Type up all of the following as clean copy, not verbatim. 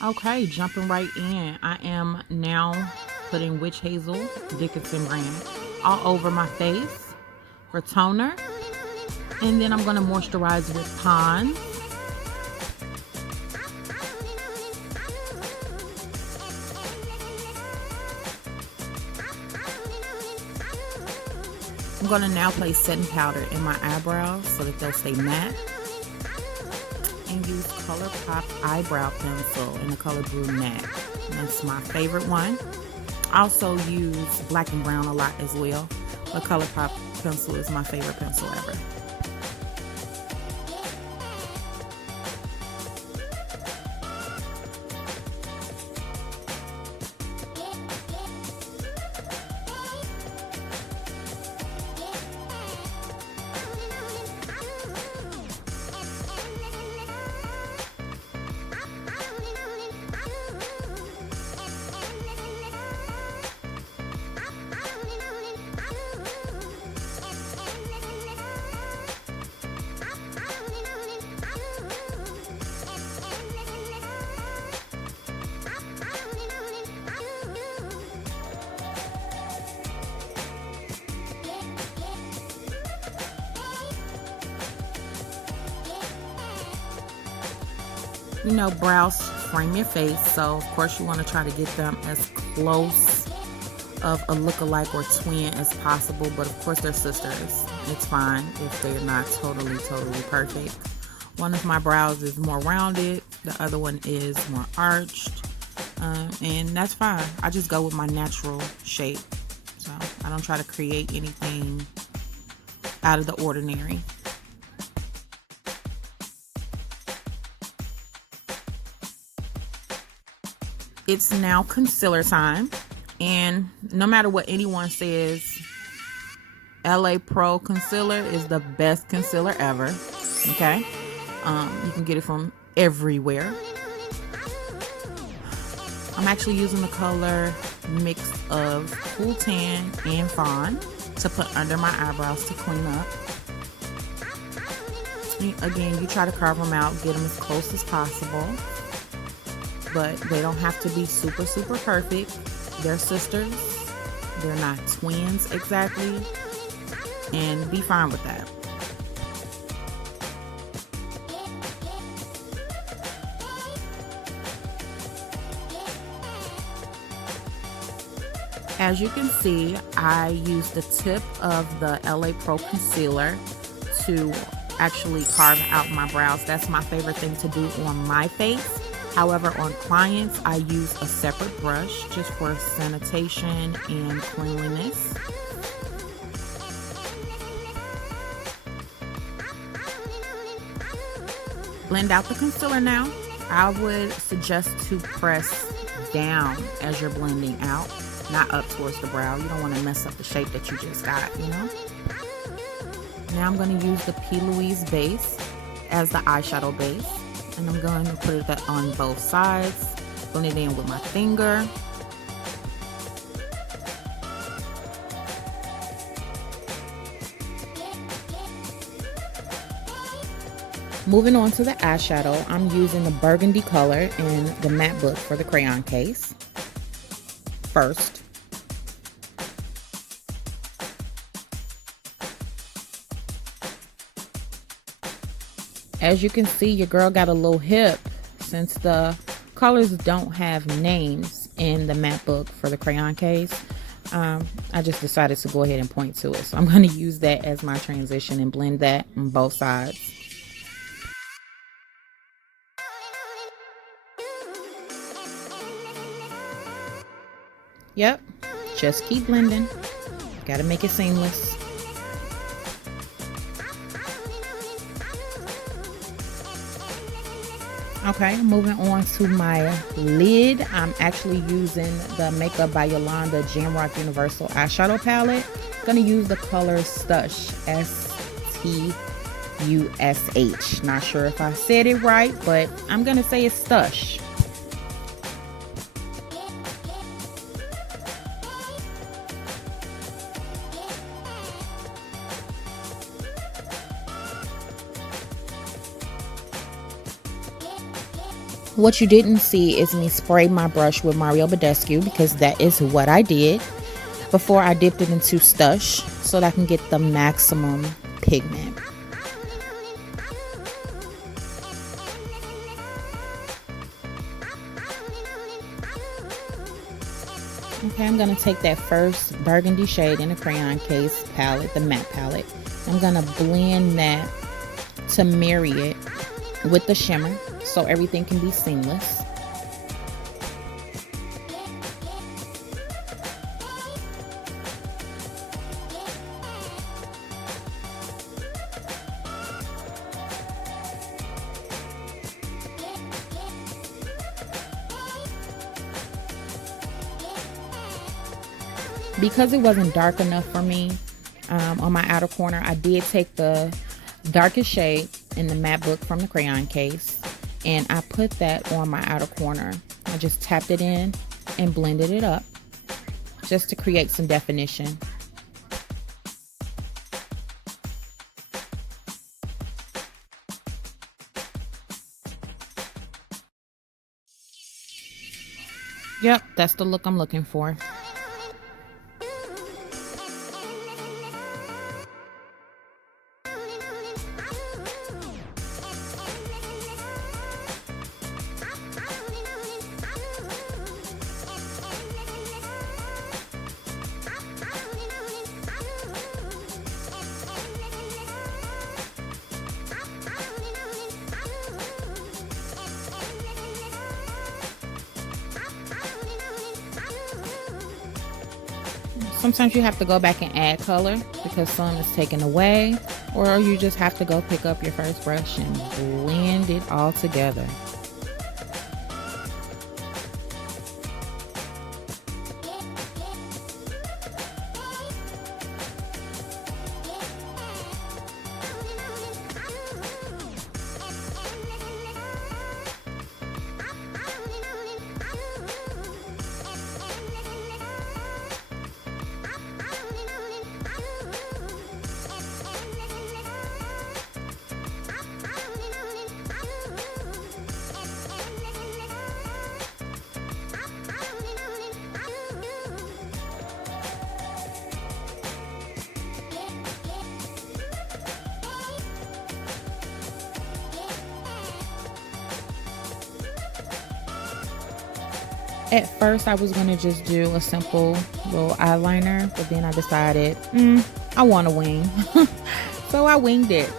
Okay, jumping right in. I am now putting Witch Hazel Dickinson brand all over my face for toner. And then I'm going to moisturize with Pond's. I'm going to now place setting powder in my eyebrows so that they'll stay matte. And use ColourPop eyebrow pencil in the color brunette. That's my favorite one. I also use black and brown a lot as well, but ColourPop pencil is my favorite pencil ever. You know, brows frame your face, so of course you want to try to get them as close of a look-alike or twin as possible, but of course they're sisters. It's fine if they're not totally perfect. One of my brows is more rounded, the other one is more arched, and that's fine. I just go with my natural shape, so I don't try to create anything out of the ordinary. It's now concealer time, and no matter what anyone says, LA Pro concealer is the best concealer ever. Okay, you can get it from everywhere. I'm actually using the color mix of Cool Tan and Fawn to put under my eyebrows to clean up. Again, you try to carve them out, get them as close as possible, but they don't have to be super perfect. They're sisters, they're not twins exactly, and be fine with that. As you can see, I used the tip of the LA Pro concealer to actually carve out my brows. That's my favorite thing to do on my face. However, on clients, I use a separate brush just for sanitation and cleanliness. Blend out the concealer now. I would suggest to press down as you're blending out, not up towards the brow. You don't want to mess up the shape that you just got, you know? Now I'm going to use the PHLYY base as the eyeshadow base. And I'm going to put it on both sides, blend it in with my finger. Moving on to the eyeshadow, I'm using the burgundy color in the matte book for the crayon case. First, as you can see, your girl got a little hip since the colors don't have names in the matte book for the crayon case. I just decided to go ahead and point to it. So I'm going to use that as my transition and blend that on both sides. Yep, just keep blending. Gotta make it seamless. Okay, moving on to my lid. I'm actually using the Makeup by Yolanda Jamrock Universal Eyeshadow Palette. I'm gonna use the color Stush, S-T-U-S-H. Not sure if I said it right, but I'm gonna say it's Stush. What you didn't see is me spray my brush with Mario Badescu, because that is what I did before I dipped it into Stush so that I can get the maximum pigment. Okay, I'm going to take that first burgundy shade in the crayon case palette, the matte palette. I'm going to blend that to marry it with the shimmer so everything can be seamless. Because it wasn't dark enough for me on my outer corner, I did take the darkest shade in the matte book from the crayon case, and I put that on my outer corner. I just tapped it in and blended it up just to create some definition. Yep, that's the look I'm looking for. Sometimes you have to go back and add color because some is taken away, or you just have to go pick up your first brush and blend it all together. At first, I was going to just do a simple little eyeliner, but then I decided, I want to wing. So I winged it.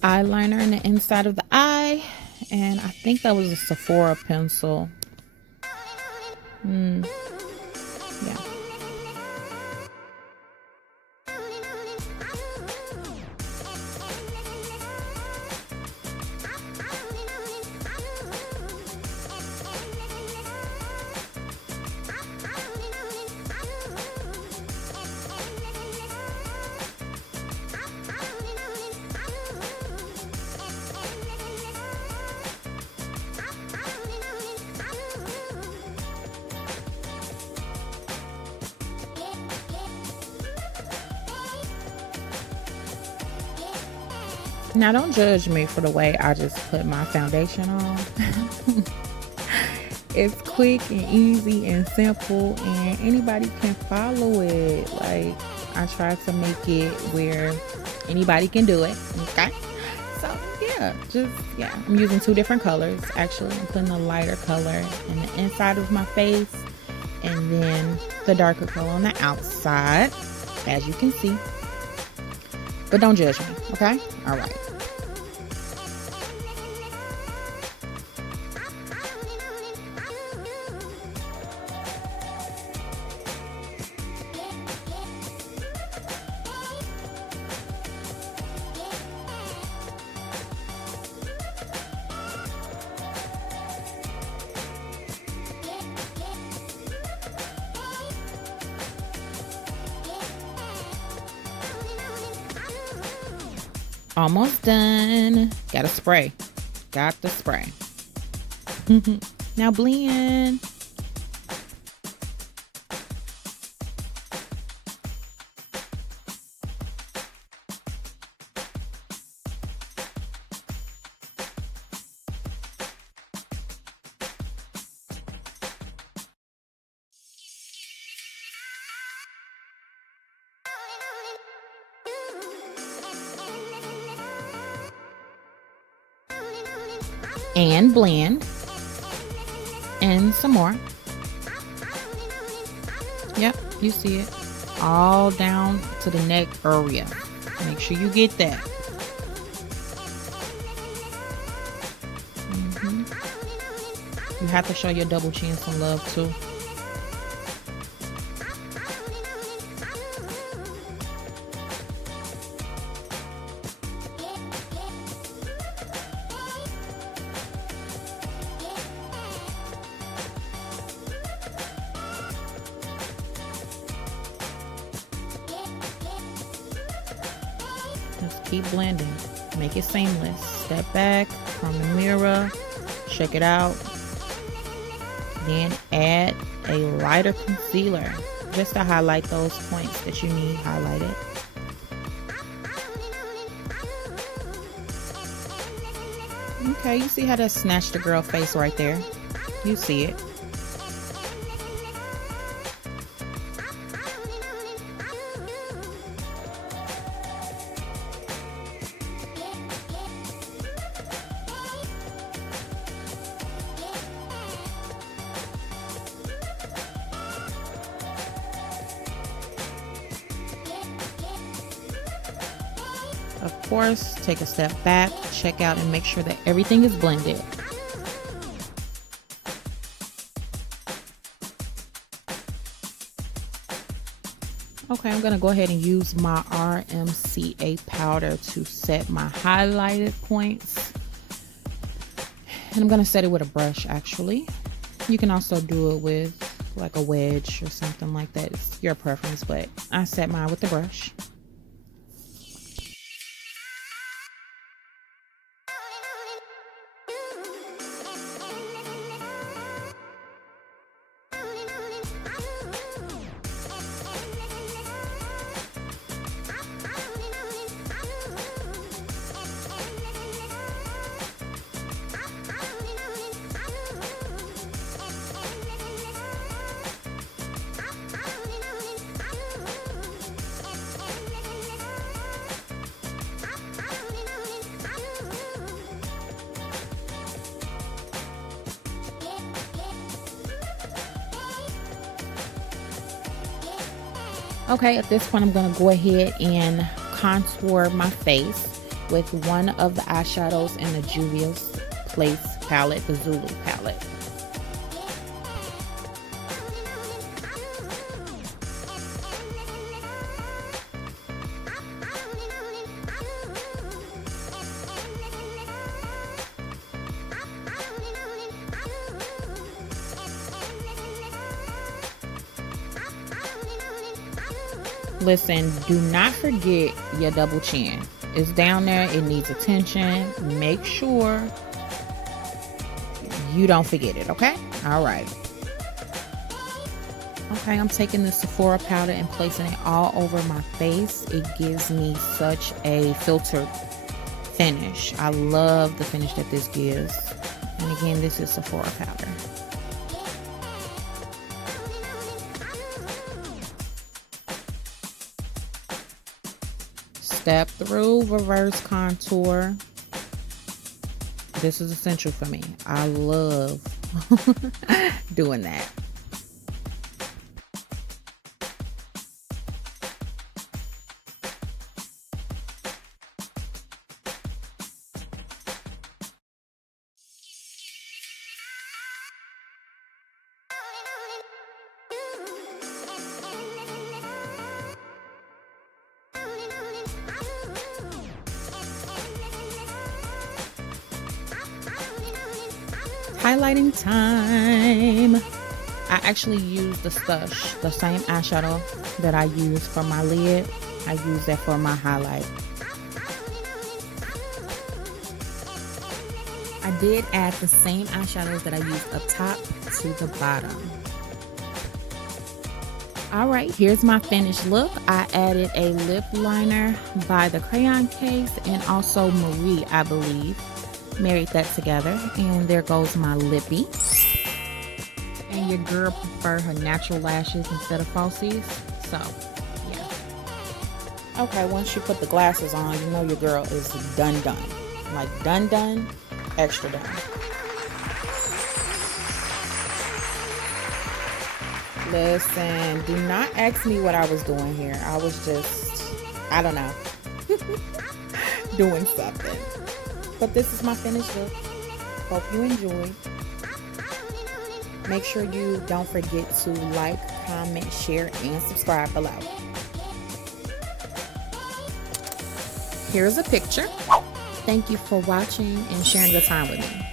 Eyeliner in the inside of the eye, and I think that was a Sephora pencil. Yeah. Now, don't judge me for the way I just put my foundation on. It's quick and easy and simple, and anybody can follow it. Like, I try to make it where anybody can do it, okay? So, yeah, I'm using two different colors. Actually, I'm putting a lighter color in the inside of my face, and then the darker color on the outside, as you can see. But don't judge me, okay? All right. Almost done. Gotta spray. Got the spray. Now blend. And blend. And some more. Yep, you see it. All down to the neck area. Make sure you get that. You have to show your double chin some love too. Just keep blending. Make it seamless. Step back from the mirror. Check it out. Then add a lighter concealer just to highlight those points that you need highlighted. Okay, you see how that snatched the girl face right there? You see it. Of course, take a step back, check out, and make sure that everything is blended. Okay, I'm gonna go ahead and use my RMCA powder to set my highlighted points. And I'm gonna set it with a brush, actually. You can also do it with like a wedge or something like that. It's your preference, but I set mine with the brush. Okay, at this point, I'm going to go ahead and contour my face with one of the eyeshadows in the Juvia's Place palette, the Zulu palette. Listen, do not forget your double chin. It's down there. It needs attention. Make sure you don't forget it, okay? All right. Okay, I'm taking the Sephora powder and placing it all over my face. It gives me such a filtered finish. I love the finish that this gives. And again, this is Sephora powder. Step through, reverse contour. This is essential for me. I love doing that. Highlighting time. I actually use the Stush, the same eyeshadow that I use for my lid. I use that for my highlight. I did add the same eyeshadows that I used up top to the bottom. Alright, here's my finished look. I added a lip liner by the Crayon Case and also Marie, I believe, married that together. And there goes my lippy. And your girl prefer her natural lashes instead of falsies, so yeah. Okay, once you put the glasses on, you know your girl is done. Like done, extra done. Listen, do not ask me what I was doing here. I was just, I don't know, doing something. But this is my finished look. Hope you enjoyed. Make sure you don't forget to like, comment, share, and subscribe below. Here's a picture. Thank you for watching and sharing your time with me.